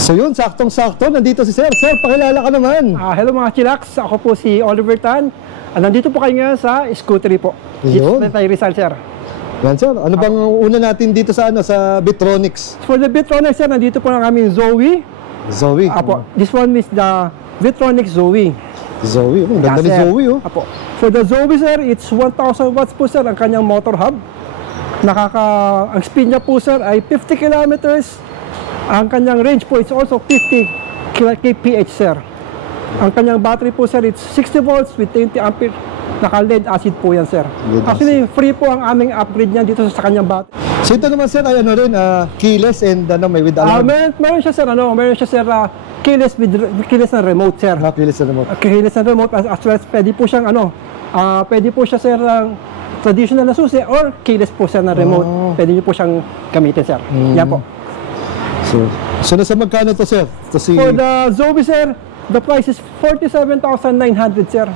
So yun, saktong-sakto, nandito si Sir. Sir, pakilala ka naman. Hello mga chillax, ako po si Oliver Tan. Nandito po kayo ngayon sa Scootery po. Yun. It's Rizal, sir. Yan, Sir. Ano bang una natin dito sa sa Bitronics? For the Bitronics, sir, nandito po ang aming Zoe. Zoe. Apo, this one is the Bitronics Zoe. Zoe, ang ganda ni sir. Zoe, oh. Apo. For the Zoe, sir, it's 1,000 watts po, sir, ang kanyang motor hub. Ang speed niya po, sir, ay 50 kilometers. Ang kanyang range po, it's also 50 kph, sir. Ang kanyang battery po, sir, it's 60 volts with 20 ampere. Naka-lead acid po yan, sir. Actually, free po ang aming upgrade niyan dito sa kanyang battery. So ito naman, Sir, ay ano rin, keyless and may with alarm. Meron siya, sir, meron siya, sir, keyless na remote, sir. Keyless na remote. Keyless na remote, as well as pwede po siyang, pwede po siya, sir, traditional na susi or keyless po, sir, na remote. Pwede niyo po siyang gamitin, sir. Yan po. So nasa magkano to, Sir? For the Zoe, sir, the price is 47,900, sir.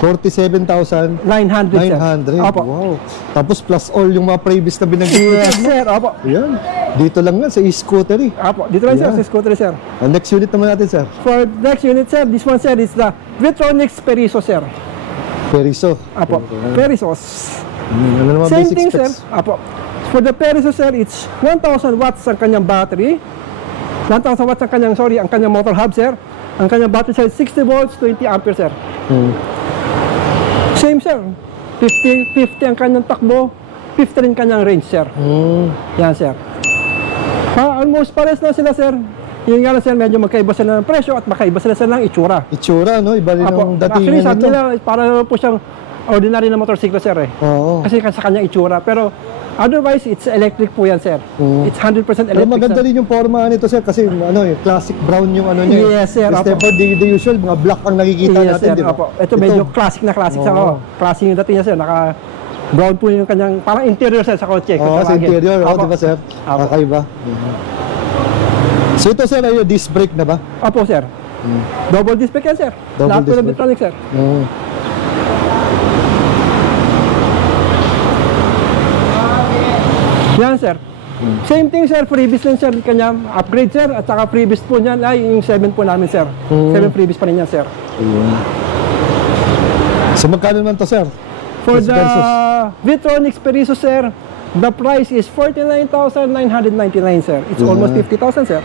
47,900. 900. Opo. Wow. Tapos plus all yung mga previous na binanggit. Yes, sir. Opo. Ayan. Dito lang nga sa Scootery. Opo. Dito lang, sir, sa Scootery, sir. Ang next unit naman natin, Sir. For next unit, sir, this one, sir, is the Bitronics Periso, sir. Periso. Apo. Perisos. Ano naman Same basic thing, specs? sir. Apo. For the Periso, sir, it's 1,000 watts ang kanyang battery. 1,000 watts ang kanyang motor hub, sir. Ang kanyang battery, sir, 60 volts, 20 ampere, sir. Same, sir. 50 ang kanyang takbo, 50 rin kanyang range, sir. Yan, sir. Almost pares na sila, sir. Yun nga lang, sir, medyo magkaiba sila ng presyo at magkaiba sila ng itsura. Itsura, no? Iba rin ang datingan actually, nito. sabi nila, para po siyang ordinary na motorsiklo, sir, eh. Oo. Kasi sa kanyang itsura. Pero otherwise, it's electric po yan, sir. It's 100% electric. Pero maganda rin yung forma nito, Sir, kasi classic brown yung niya. Yes, sir. Instead of the usual, mga black ang nakikita natin, sir, di ba? Ito medyo classic na classic sa classic yung dating niya, sir. Brown po yung kanyang, parang interior, sir, sa kotse. Sa interior. Di ba, Sir? Kakaiba. So ito, Sir, ay disc brake na ba? Opo, sir. Double disc brake yan, sir. Lahat po ng Bitronic, sir. Yan, sir. Same thing, sir. Freebies lang, sir. Kanya upgrade, sir. At saka freebies po niyan ay yung 7 po namin, sir. 7 freebies pa rin yan, sir. So magkano naman to, Sir? For the Bitronics Periso, sir, the price is 49,999, sir. It's almost 50,000, sir.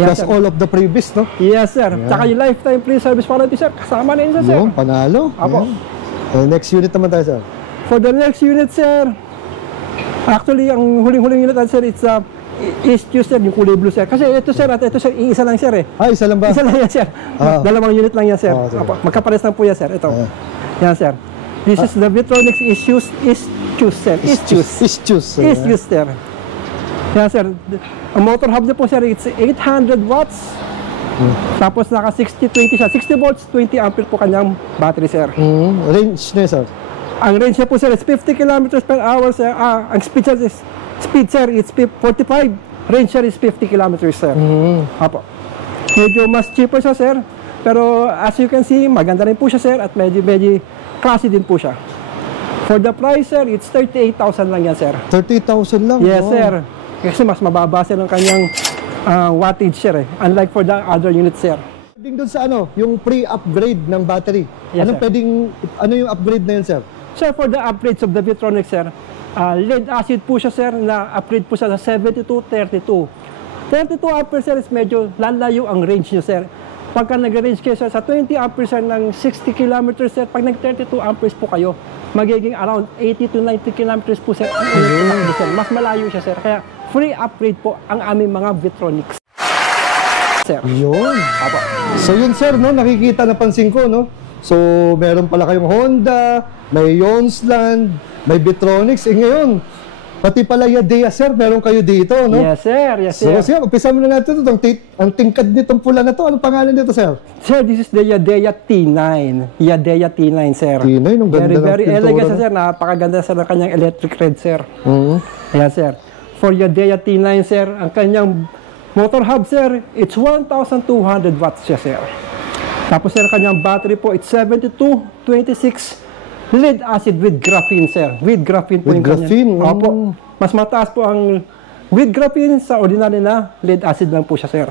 Yes, plus all of the previous, no? Yes, sir. Tsaka yung lifetime free service warranty, sir. Kasama na yun, sir. Yung panalo. Apo. Next unit naman tayo, Sir. For the next unit, sir, actually, ang huling-huling unit, sir, it's East Q, sir, yung kulay blue, sir. Kasi ito, sir, at ito, sir, isa lang, sir, eh. Isa lang ba? Isa lang yan, sir. Dalawang unit lang yan, sir. Magkapares lang po yan, sir. Ito. Yan, sir. This is the Bitronics East Q, sir. East Q, sir. Yan, sir. Ang motor hub niya po, sir, it's 800 watts. Tapos naka 60-20 siya. 60 volts, 20 ampere po kanyang battery, sir. Range niya, sir? Ang range niya po, sir, is 50 kilometers per hour, sir. Ang speed, sir, it's 45. Range, sir, is 50 kilometers, sir. Apo. Medyo mas cheaper siya, sir. Pero as you can see, maganda rin po siya, sir. At medyo classy din po siya. For the price, sir, it's 38,000 lang yan, sir. 30,000 lang? Yes, sir. Kasi mas mababa, sir, ang kanyang wattage, sir, eh. Unlike for the other units, sir. Pwedeng doon sa yung pre-upgrade ng battery. Yes, ano yung upgrade na yun, sir? Sir, for the upgrades of the Bitronics, sir, lead acid po siya, sir, na upgrade po siya sa 72-32. 32 ampere, sir, is medyo lalayo ang range niyo, sir. Pagka nag-range kayo, sir, sa 20 amperes, sir, ng 60 kilometers, sir, pag nag-32 amperes po kayo, magiging around 80 to 90 kilometers po, sir, sir. Mas malayo siya, sir. Kaya free upgrade po ang aming mga Bitronics, sir. Yun. Apo. So yun, sir, no? Nakikita, napansin ko, no? So, meron pala kayong Honda, may Yonsland, may Bitronics. Ngayon, pati pala Yadea, sir, meron kayo dito, no? Yes, sir. Yes, sir. So, sir, umpisa mo na natin ito. Ang tingkad nitong pula na to. Anong pangalan nito, sir? Sir, this is the Yadea T9. Yadea T9, sir. T9, ang ganda very ng pintura. elegant, sir. Napakaganda, sir, ng kanyang electric red, sir. Ayan, sir. For Yadea T9, sir, ang kanyang motor hub, sir, it's 1,200 watts siya, sir. Tapos, sir, kanyang battery po, it's 72-26 lead acid with graphene, sir. With graphene po with yung graphene? kanyang. Opo. Mas mataas po ang with graphene sa ordinary na lead acid lang po siya, sir.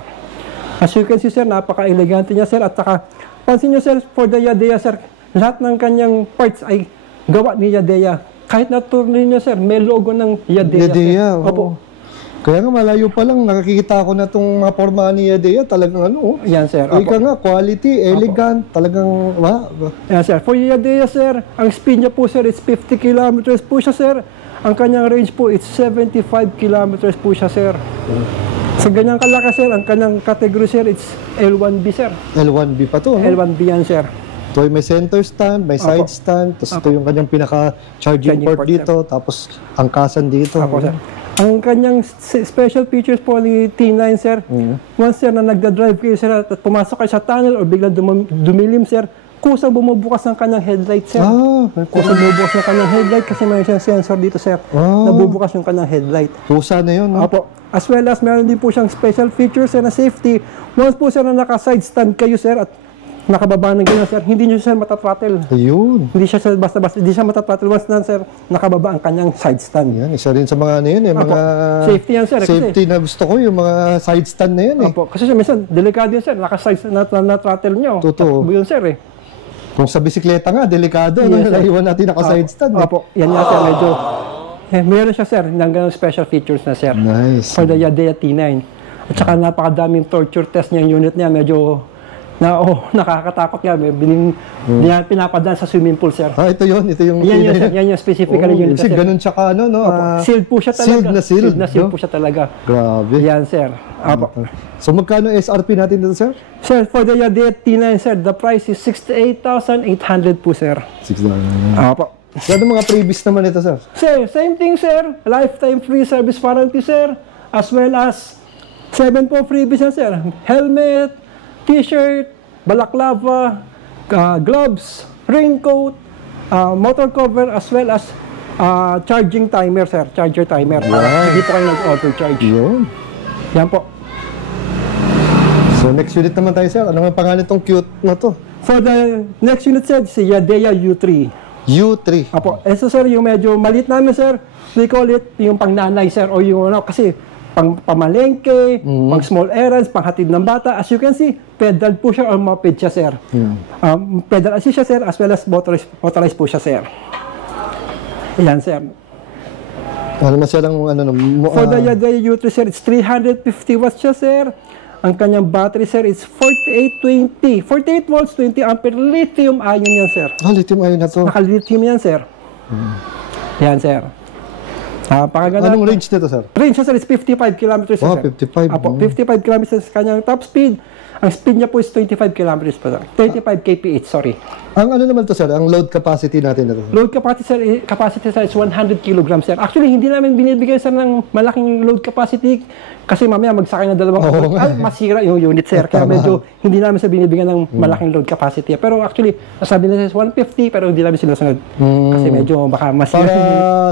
As you can see, sir, napaka-elegante niya, sir. At saka, pansin nyo, sir, for the Yadea, sir, lahat ng kanyang parts ay gawa ni Yadea. Kahit na tuloy niya, sir, may logo ng Yadea, Yadea, sir. Opo. Kaya nga malayo pa lang, nakikita ko na itong mga forma ni Yadea, talagang ano, Yan, sir. Ika nga, quality, elegant, talagang, Yan, sir. For Yadea, sir, ang speed niya po, sir, is 50 kilometers po siya, sir. Ang kanyang range po, it's 75 kilometers po siya, sir. Sa ganyang kalaki, sir, ang kanyang category, sir, it's L1B, sir. L1B pa to, no? L1B yan, sir. Ito ay may center stand, may side stand, tapos ito yung kanyang pinaka-charging Charging port port, dito, tapos angkasan dito. Ako, sir. Ang kanyang special features po ni T9, sir, once, sir, na nagda-drive kayo, sir, at pumasok kayo sa tunnel o biglang dumilim, sir, kusang bumubukas ng kanyang headlight, sir. Kusang bumubukas ng kanyang headlight kasi may siyang sensor dito, sir. Nabubukas yung kanyang headlight. Kusa na yun, no? Opo. As well as meron din po siyang special features, sir, na safety. Once po, sir, na naka-side stand kayo, sir, at nakababa ng ganyan, sir, hindi nyo siya matatrattle. Ayun. Hindi siya basta-basta, hindi siya matatrattle once na, sir, nakababa ang kanyang side stand. Yan, isa rin sa mga ano yun, mga Safety yan, sir. safety na gusto ko, yung mga side stand na yan, Opo. Kasi siya, minsan, delikado yun, sir, naka-side stand na trattle nyo. Totoo. Takbo yun, sir, Kung sa bisikleta nga, delikado, no? Yes, sir. Naiwan natin naka-side stand. Opo. Yan nga, sir, medyo, meron siya, sir, ng ganong special features na, sir. Nice. For the Yadea T9. At saka napakadaming torture test niya, yung unit niya, medyo, nakakatakot nga. Pinapadaan sa swimming pool, sir. Ito yun, ito yung... Yan yun, sir. Yan yung specifically unit, Kasi sir. ganun tsaka ano, no? Sealed po siya talaga. Sealed na sealed, po siya talaga. Grabe. Yan, sir. Apo. So magkano SRP natin dito, sir? Sir, for the Yadea T9, sir, the price is 68,800 po, sir. $6. Apo. Gano'ng mga previous naman ito, sir? Sir, same thing, sir. Lifetime free service warranty, sir. As well as 7 po freebies yan, sir. Helmet, t-shirt, balaclava, gloves, raincoat, motor cover, as well as charging timer, sir. Charger timer. Hindi po kayo nag-auto-charge. Yun. Yan po. So next unit naman tayo, sir. Ano nga pangalan itong cute na to? For the next unit, sir, si Yadea U3. U3. Apo. Ito, sir, yung medyo maliit namin, sir. We call it yung pangnanay, sir. O yung ano, kasi pang pamalengke, pang small errands, panghatid ng bata. As you can see, pedal po siya or moped siya, sir. Pedal assist siya, sir, as well as motorized po siya, sir. Ayan, sir. Ano naman, sir, ang ano, For the Yadea U3, sir, it's 350 watts siya, sir. Ang kanyang battery, sir, is 4820. 48 volts, 20 ampere, lithium ion yan, sir. Lithium ion na to. Naka-lithium yan, sir. Yan, sir. Napakaganda. Anong range nito, sir? Range niya, sir, is 55 kilometers, sir. 55. Apo, 55 kilometers kanyang top speed. Ang speed niya po is 25 kilometers per hour. 25 kph, sorry. Ang ano naman to, sir? Ang load capacity natin ito. Load capacity, sir, is 100 kg, sir. Actually, hindi namin binibigay, sir, ng malaking load capacity kasi mamaya magsakay na dalawang masira yung unit, sir. Kaya medyo hindi namin sa binibigyan ng malaking load capacity. Pero actually, nasabi nila is 150 pero hindi namin sinusunod. Kasi medyo baka masira. Para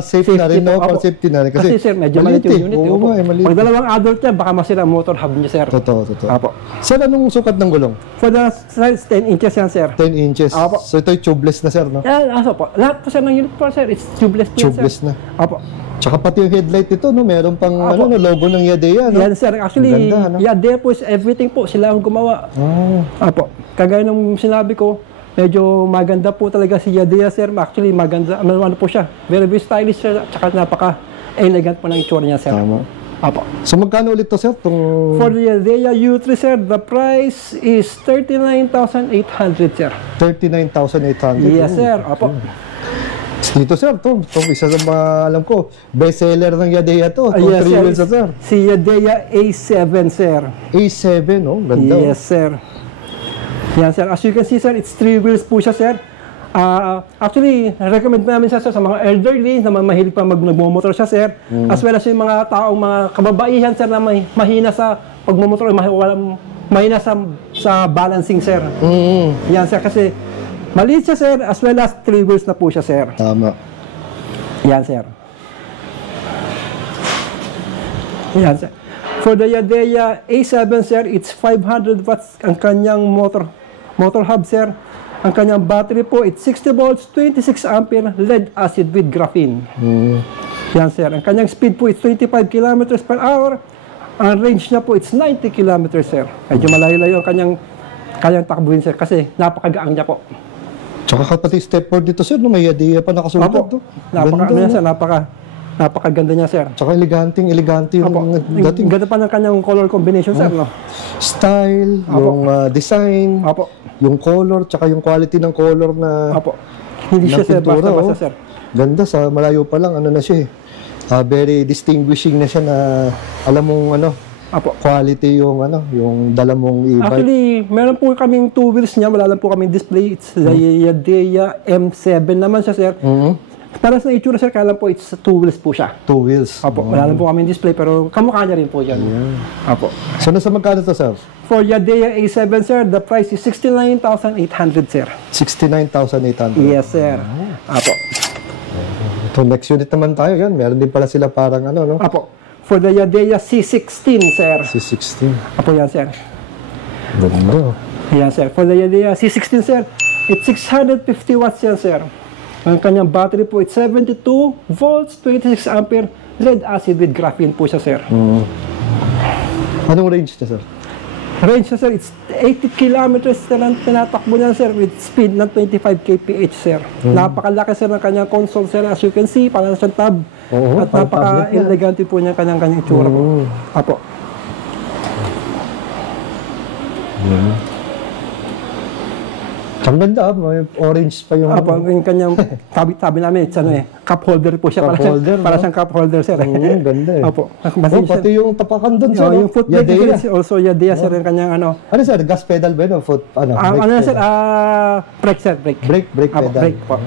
safe na rin, no? Para safety na rin. Kasi, sir, medyo maliit yung unit. Maliit. Pag dalawang adult yan, baka masira ang motor hub niya, sir. Totoo. Apo. Sir, anong sukat ng gulong? For the size, 10 inches yan, sir. 10 inches. Apo. So ito tubeless na, sir, no? Yan, po. Lahat po, sir, ng unit po, sir, it's tubeless po, Tubeless sir. na. Apo. Tsaka pati yung headlight ito, no? Meron pang ano, no? Logo ng Yadea, no? Yan, sir. Actually, Ganda, no? Yadea po is everything po. Sila ang gumawa. Apo. Kagaya nung sinabi ko, medyo maganda po talaga si Yadea, sir. Actually, maganda. Ano po siya. Very, very stylish, sir. Tsaka napaka-elegant po ng itsura niya, sir. Tama. Apo. So magkano ulit to, sir? For the Yadea U3, sir, the price is 39,800, sir. 39,800. Yes, sir. Apo. Dito, sir, to isa sa mga, alam ko, bestseller ng Yadea to. Yes, 3 wheels, sir. Si Yadea A7, sir. A7, no? Ganda. Yes, sir. Yan, sir. As you can see, sir, it's 3 wheels po siya, sir. Actually, recommend namin siya, sir, sa mga elderly na mahilig pa magmomotor siya, sir. As well as yung mga taong, mga kababaihan, sir, na mahina sa pagmomotor, mahina sa balancing, sir. Yan, sir, kasi maliit siya, sir, as well as 3 wheels na po siya, sir. Tama. Yan, sir. Yan, sir. For the Yadea A7, sir, it's 500 watts ang kanyang motor hub, sir. Ang kanyang battery po, it's 60 volts, 26 ampere, lead acid with graphene. Yan sir, ang kanyang speed po is 25 kilometers per hour. Ang range niya po it's 90 kilometers sir. Medyo malayo-layo ang kanyang takbuhin sir kasi napakagaang niya po. Tsaka pati step board dito sir, no? May idea pa nakasulat. Opo. Napakaganda niya sir. Tsaka elegante yung dating. Ganda pa ng kanyang color combination sir, no? Style, yung design, yung color, tsaka yung quality ng color na hindi siya sir, basta-basta sir. Ganda, sa malayo pa lang, ano na siya very distinguishing na siya na alam mong quality yung dala mong e-bike. Actually, meron po kaming 2 wheels niya, wala lang po kaming display. It's the Yadea M7 naman siya sir. Para sa itsura sir, kaya lang po it's 2 wheels po siya. 2 wheels. Wala lang po kaming display pero kamukha niya rin po yan. So nasa magkano to sir? For Yadea A7 sir, the price is 69,800 sir. 69,800. Yes sir. Ito, next unit naman tayo. Yan, meron din pala sila parang no? For the Yadea C16 sir. C16. Yan sir. Ganda. Yan sir. For the Yadea C16 sir, it's 650 watts yan sir. Ang kanyang battery po, it's 72 volts, 26 ampere, lead acid with graphene po siya, sir. Anong range niya, sir? Range niya, sir, it's 80 kilometers na tinatakbo niya, sir, with speed ng 25 kph, sir. Napakalaki, sir, ng kanyang console, sir. As you can see, parang siyang tab. At napaka-elegante po niya kanyang itsura po. Ang ganda, may orange pa yung... yung kanyang tabi namin, it's cup holder po siya. Para siyang cup holder, sir. Ganda pati yung tapakan doon, sir. Yung foot brake is also Yadea, sir, yung kanyang Ano, sir? Gas pedal ba yun? Foot, sir? Brake, sir. Brake pedal. Brake po.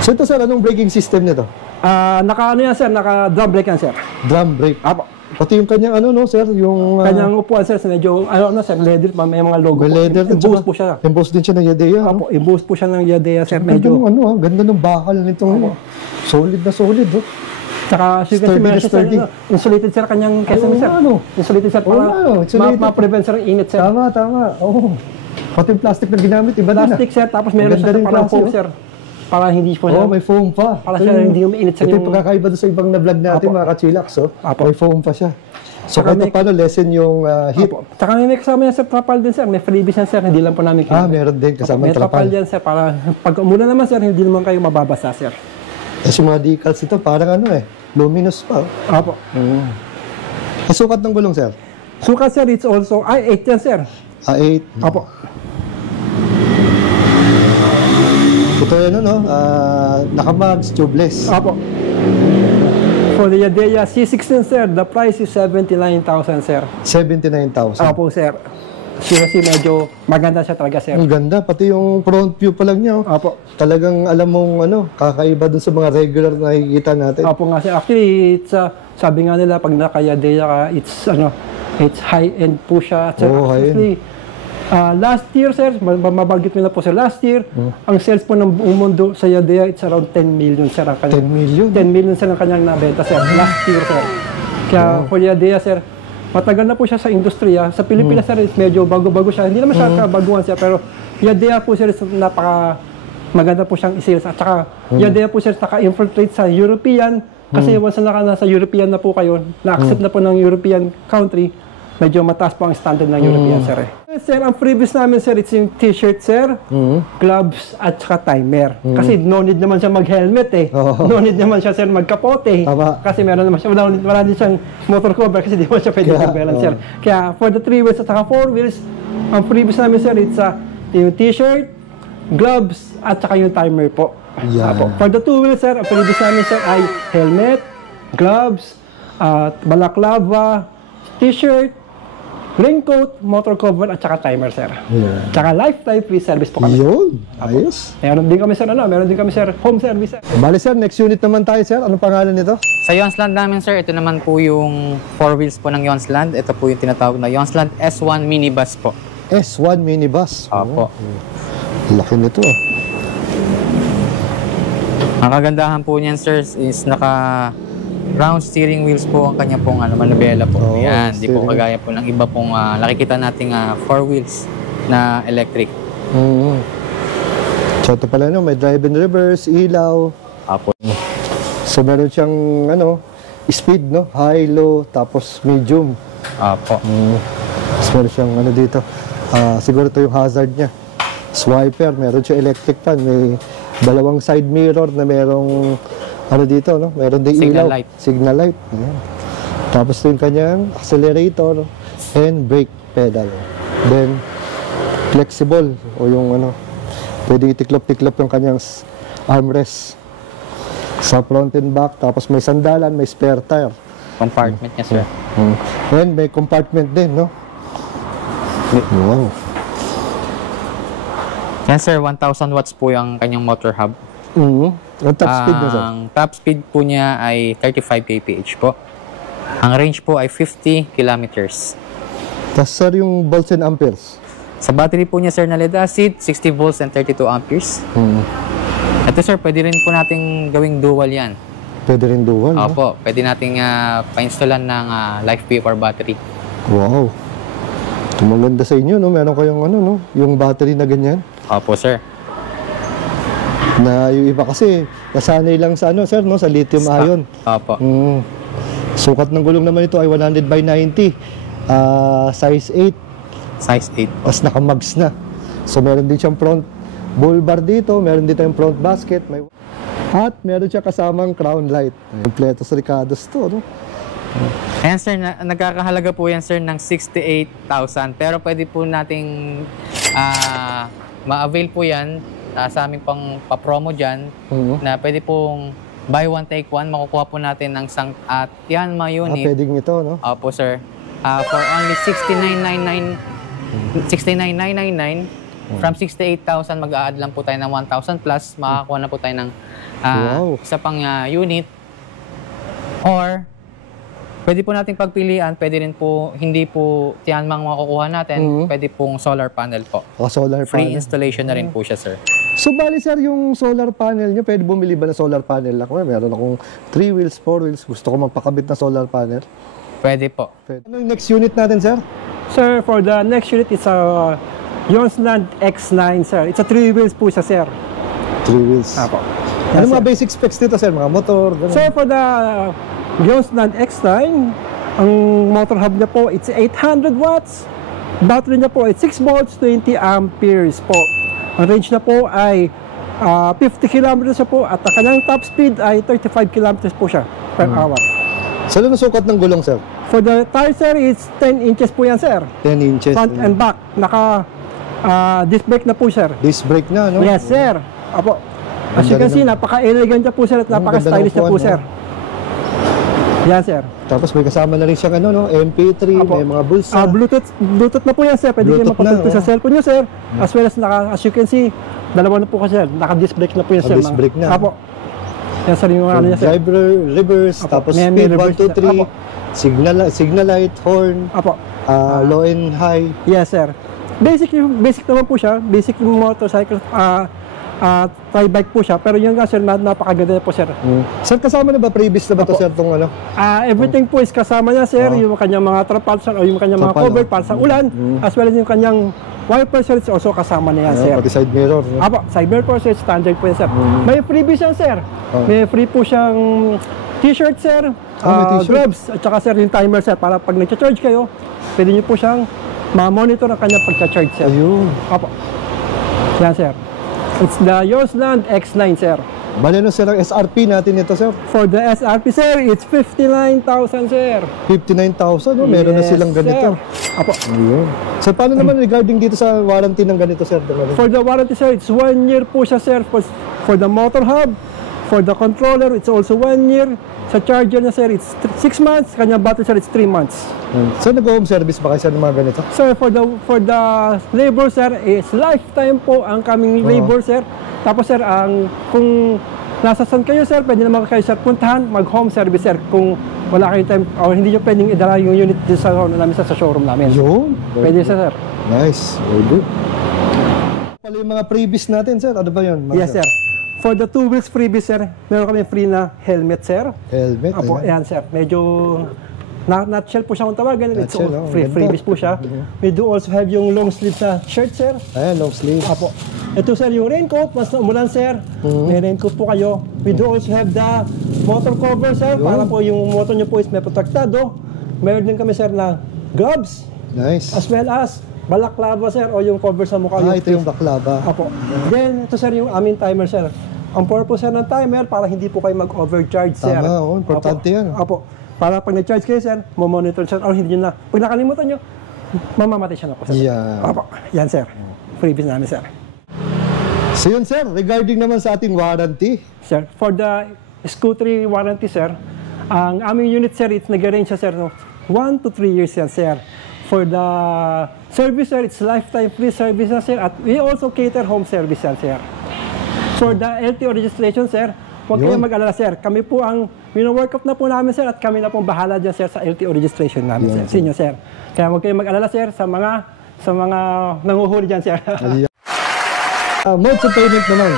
So ito, sir, anong braking system nito? Sir? Naka-drum brake yan, sir. Drum brake? Pati yung kanyang sir, yung... kanyang upuan, sir, medyo, sir, leather, may mga logo po. Leather. Embossed po siya. Embossed din siya ng Yadea. Embossed po siya ng Yadea, sir. Medyo... Ganda ng bakal nitong solid na solid, Tsaka, sturdy. Insulated, sir, kanyang kesame, sir. Insulated, sir, para ma-prevent, sir, ang init, sir. Tama. Pati yung plastic na ginamit, iba din. Plastic, sir, tapos meron siya parang foam, sir. Para hindi po siya... may foam pa. Para siya hindi umiinit sa ito yung pagkakaiba doon sa ibang na-vlog natin, mga ka-chillax. May foam pa siya. So, kahit paano, lessen yung heat. Tsaka may kasama yan, sir, trapal din, sir. May freebies yan, sir. Hindi lang po namin kayo. Meron din kasama may trapal yan, sir. Para pag umulan naman, sir, hindi naman kayo mababasa, sir. Kasi mga decals ito, parang luminous pa. Sukat ng gulong, sir? Sukat, sir, it's also... 8 yan, sir. 8. Ito yan, naka-mags, tubeless. For the Yadea C16, sir, the price is 79,000, sir. 79,000? Sir. Seriously, medyo maganda siya talaga, sir. Ang ganda, pati yung front view pa lang niya. Talagang alam mong kakaiba dun sa mga regular na nakikita natin. Nga, sir. Actually, it's, sabi nga nila, pag naka-Yadea ka, it's high-end po siya. High-end. Last year, sir, mabanggit mo na po sir, last year, ang sales po ng buong mundo sa Yadea, it's around 10 million, sir. 10 million? 10 million, sir, ang kanyang nabenta, sir. Last year, sir. Kaya for Yadea, sir, matagal na po siya sa industriya. Sa Pilipinas, sir, medyo bago-bago siya. Hindi naman siya kabaguhan siya, pero Yadea po, sir, napaka maganda po siyang i-sales. At saka, Yadea po, sir, naka-infiltrate sa European. Kasi once na nasa European na po kayo, na-accept na po ng European country, medyo mataas po ang standard ng European, sir. Sir, ang previous namin, sir, it's yung t-shirt, sir, gloves, at saka timer. Kasi no need naman siya mag-helmet, No need naman siya, sir, magkapote. Kasi meron naman siya, wala din siyang motor cover kasi di mo siya pwede mag-balance, sir. Kaya for the 3 wheels at saka 4 wheels, ang previous namin, sir, it's yung t-shirt, gloves, at saka yung timer po. For the 2 wheels, sir, ang previous namin, sir, ay helmet, gloves, balaclava, t-shirt, raincoat, motor cover, at saka timer, sir. Tsaka lifetime free service po kami. Yun, ayos. Meron din kami, sir, home service, sir. Bali, sir, next unit naman tayo, sir. Anong pangalan nito? Sa Yonsland namin, sir, ito naman po yung 4 wheels po ng Yonsland. Ito po yung tinatawag na Yonsland S1 minibus po. S1 minibus? Opo. Laki nito. Ang kagandahan po niyan, sir, is round steering wheels po ang kanya pong manubela po. Yan, di po kagaya po ng iba pong nakikita nating 4 wheels na electric. So ito pala, may drive and reverse, ilaw. So meron siyang speed, no? High, low, tapos medium. Opo. Tapos meron siyang dito. Siguro ito yung hazard niya. Swiper, meron siya electric fan. May dalawang side mirror na merong dito, no? Meron ding Signal ilaw. light. Signal light. Ayan. Tapos ito yung kanyang accelerator and brake pedal. Then, flexible o yung pwede itiklop-tiklop yung kanyang armrest sa front and back. Tapos may sandalan, may spare tire. Compartment niya, sir. And may compartment din, no? Wow. Yan, sir, 1,000 watts po yung kanyang motor hub. Ang top speed niya, sir? Ang top speed po niya ay 35 kph po. Ang range po ay 50 kilometers. Tapos, sir, yung volts and amperes? Sa battery po niya, sir, na lead acid, 60 volts and 32 amperes. Ito, sir, pwede rin po nating gawing dual yan. Pwede rin dual, no? Opo, pwede nating pa-installan ng Life Power battery. Wow. Ito maganda sa inyo, no? Meron kayong no? Yung battery na ganyan. Opo, sir. Na yung iba kasi, nasanay lang sa sir, no? Sa lithium ion. Opo. Sukat ng gulong naman ito ay 100 by 90. Size 8. Size 8 po. Tapos naka-mags na. So meron din siyang front bull bar dito. Meron dito yung front basket. At meron siya kasamang crown light. Kompleto sa Ricardo's to, no? Ayan, sir, nagkakahalaga po yan, sir, ng 68,000. Pero pwede po nating ma-avail po yan sa aming pang pa-promo dyan, na pwede pong buy one, take one. Makukuha po natin ng Tianma unit. Pwedeng ito, no? Opo, sir. For only 69,999. From 68,000, mag-a-add lang po tayo ng 1,000 plus. Makakakuha na po tayo ng isa pang unit. Or, pwede po nating pagpilian. Pwede rin po, hindi po Tianma ang makukuha natin. Pwede pong solar panel po. Solar Free panel. installation na rin po siya, sir. So, bali, sir, yung solar panel nyo, pwede bumili ba ng solar panel? Ako, meron akong 3 wheels, 4 wheels. Gusto ko magpakabit na solar panel. Pwede po. Ano yung next unit natin, sir? Sir, for the next unit, it's a Yonsland X9, sir. It's a 3 wheels po siya, sir. 3 wheels. Apo. Ano Yes, mga basic specs dito, sir? Mga motor, gano'n? Sir, for the Yonsland X9, ang motor hub niya po, it's 800 watts. Battery niya po ay 6 volts, 20 amperes po. Ang range na po ay 50 kilometers na po at ang kanyang top speed ay 35 kilometers po siya per hour. Saan ang sukat ng gulong, sir? For the tire, sir, it's 10 inches po yan, sir. 10 inches. Front and back. Disc brake na po, sir. Disc brake na, no? Yes, sir. Apo. As you can see, napaka-elegant niya po, sir, at napaka-stylish niya po, sir. Yan, sir. Tapos may kasama na rin siyang MP3, Apo. may mga bulsa. Bluetooth na po yan, sir. Pwede kayo Bluetooth makakonect na, sa cellphone niyo, sir. As well as, as you can see, dalawa na po kasi, sir. Naka-disc brake na po yan, sir. Disc brake na. Apo. Yan, sir, yung niya, sir. Driver, reverse, Apo. tapos May speed, reverse 1, 2, 3, Apo. signal light, horn, Apo. low and high. Yes, sir. Basic naman po siya. Basic yung motorcycle, tri-bike po siya. Pero yung nga, sir, napakaganda po, sir. Sir, kasama na ba? Previous na ba ito, sir, itong Everything po is kasama niya, sir. Yung kanyang mga trapal, sir, o yung kanyang mga Trapal, cover para sa ulan. As well as yung kanyang wiper, sir, it's also kasama niya, sir. pati side mirror. No? Apo, side mirror po, sir, standard po yan, sir. May freebies yan, sir. May free po siyang t-shirt, sir. may t-shirt. Gloves, at saka, sir, yung timer, sir, para pag nag-charge kayo, pwede niyo po siyang ma-monitor ang kanyang pag-charge, sir. Ayun. Apo. Yan, sir. It's the Yonsland X9, sir. Bale, ano, sir, ang SRP natin ito, sir? For the SRP, sir, it's 59,000, sir. 59,000, no? Meron na Yes, silang ganito. sir. Apo. Ayun. Sir, paano naman regarding dito sa warranty ng ganito, sir? For the warranty, sir, it's 1 year po siya, sir. For the motor hub, for the controller, it's also 1 year. Sa charger niya, sir, it's 6 months. Kanyang battery, sir, it's 3 months. Sir, nag-home service ba kayo, sir, ng mga ganito? Sir, for the labor, sir, is lifetime po ang kaming labor, sir. Tapos, sir, kung nasa saan kayo, sir, pwede naman kayo, sir, puntahan, mag-home service, sir. Kung wala kayong time, o hindi nyo pwedeng idala yung unit din sa showroom namin. Yun. Pwede, sir. Nice. Very good. Pala yung mga previous natin, sir. Ano ba yun? Yes, sir. For the 2 wheels freebies, sir, meron kami free na helmet, sir. Helmet. Apo, ayan. yan, sir. Medyo Nutshell po siya kung tawagan. It's Nutshell, all oh, free, ganda. freebies po siya. We do also have yung long sleeve na shirt, sir. Ayan, long sleeve. Apo. Ito, sir, yung raincoat. Mas na umulan, sir. May raincoat po kayo. We do also have the motor cover, sir. Para po yung motor nyo po is may protektado. Meron din kami, sir, na gloves. Nice. As well as balaklava, sir, o yung cover sa mukha. Ito yung baklava. Apo. Then, ito, sir, yung aming timer, sir. Ang purpose, sir, ng timer para hindi po kayo mag-overcharge, sir. Tama, oh, importante Apo. yan. Apo. Para pag na-charge kayo, sir, mamonitor, sir, o hindi nyo na. Pag nakalimutan nyo, mamamatay siya na po, sir. Yeah. Apo. Yan, sir. Freebies namin, sir. So yun, sir, regarding naman sa ating warranty. Sir, for the scooter warranty, sir, ang aming unit, sir, it's nag-range siya, sir, no? 1 to 3 years yan, sir. For the service, sir, it's lifetime free service na, sir, at we also cater home service yan, sir. For the LTO registration, sir, huwag kayong mag-alala, sir. Kami po ang work up na po namin, sir, at kami na pong bahala dyan, sir, sa LTO registration namin, sir. Sa inyo, sir. Kaya huwag kayong mag-alala, sir, sa mga nanguhuli dyan, sir. Modes of payment naman.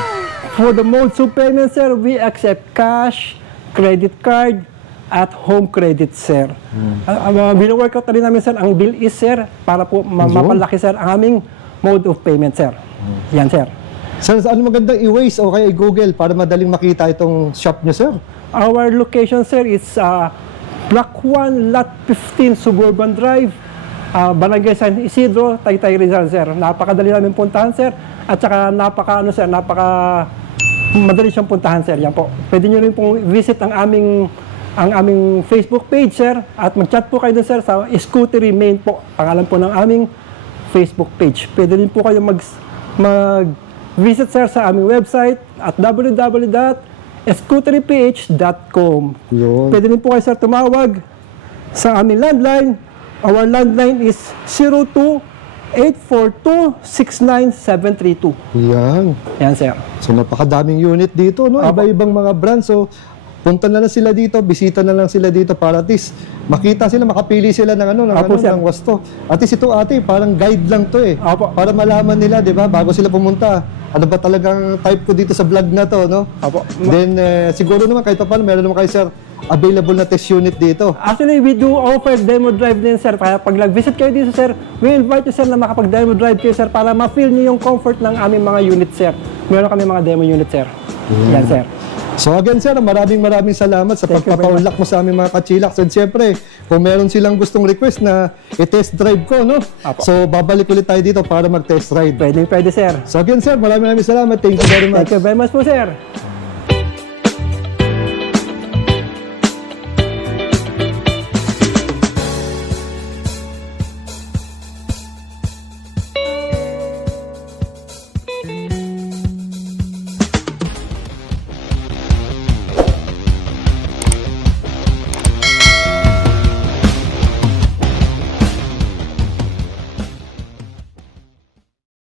For the modes of payment, sir, we accept cash, credit card, at home credit, sir. Bino-work out na rin namin, sir, ang bill is, sir, para po mapalaki, sir, ang aming mode of payment, sir. Yan, sir. Sir, ano magandang i-Waze o kaya i-Google para madaling makita itong shop nyo, sir? Our location, sir, is Block 1, Lot 15, Suburban Drive, Barangay San Isidro, Taytay Rizal, sir. Napakadali namin puntahan, sir. At saka madali siyang puntahan, sir. Yan po. Pwede nyo rin pong visit ang aming Facebook page, sir. At mag-chat po kayo dun, sir, sa Scootery Main po. Pangalan po ng aming Facebook page. Pwede rin po kayo mag-visit, sir, sa aming website at www.scooteryph.com. Yun. Pwede rin po kayo, sir, tumawag sa aming landline. Our landline is 02-842-69732. Yan. Yan, sir. So napakadaming unit dito, no? Iba-ibang mga brands. So punta na lang sila dito, bisita na lang sila dito para at least makita sila, makapili sila ng ng wasto. At least ito, ate, parang guide lang to eh. Apo. Para malaman nila, 'di ba, bago sila pumunta. Ano ba talagang type ko dito sa vlog na to, no? Apo. Then siguro naman kahit pa paano meron naman kayo, sir, available na test unit dito. Actually, we do offer demo drive din, sir. Kaya pag nag-visit kayo dito, sir, we invite you, sir, na makapag-demo drive kayo, sir, para ma-feel nyo yung comfort ng aming mga unit, sir. Meron kami mga demo unit, sir. Yan, sir. So again, sir, maraming salamat sa Thank you very pagpapaunlak mo sa aming mga kachilaks. And siyempre, kung meron silang gustong request na i-test drive ko, no? Apo. So babalik ulit tayo dito para mag-test ride. Pwede, sir. So again, sir, maraming salamat. Thank you very much. Thank you very much po, sir.